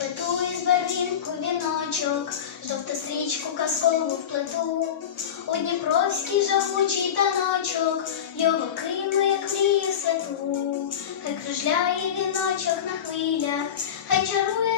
сплету із барвінку віночок, жовту стрічку казкову вплету, у Дніпровський жагучий таночок, його кину, як мрію свету, хай кружляє віночок на хвилях, хай чарує.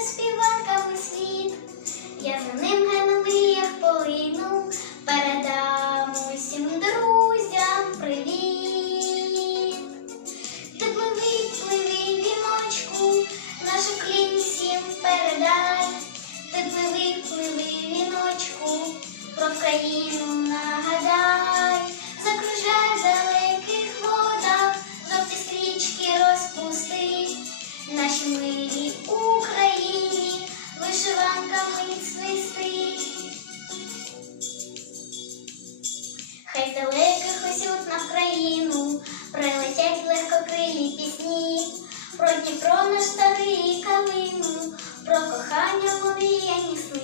Про країну нагадай, закружай в далеких водах, жовті стрічки розпусти, наші милі Україні, вишиванками цвісти. Хай далеких осюд на країну прилетять легкокрилі пісні, про Дніпро наш старий калину, про кохання мріяні сни,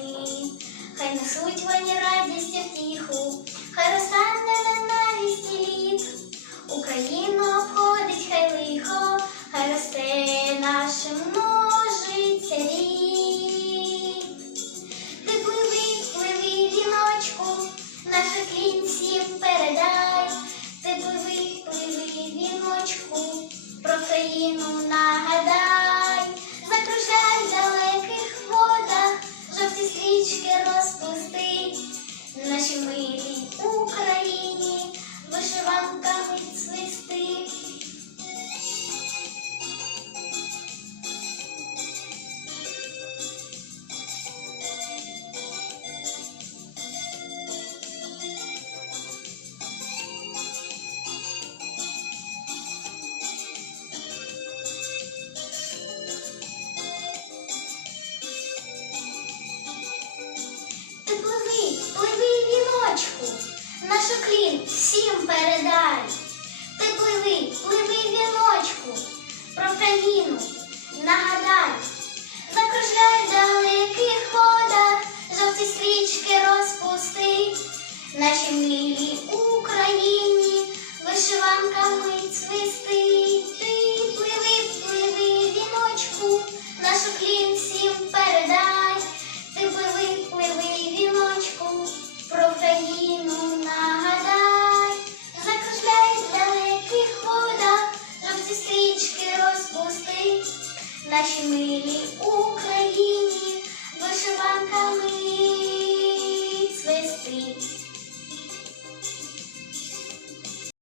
країну всім передай. Ти пливи, пливи віночку, про країну нагадай, закружляй в далеких ходах, жовті стрічки розпусти, наші милі Україні вишиванками цвисти. Kashmiri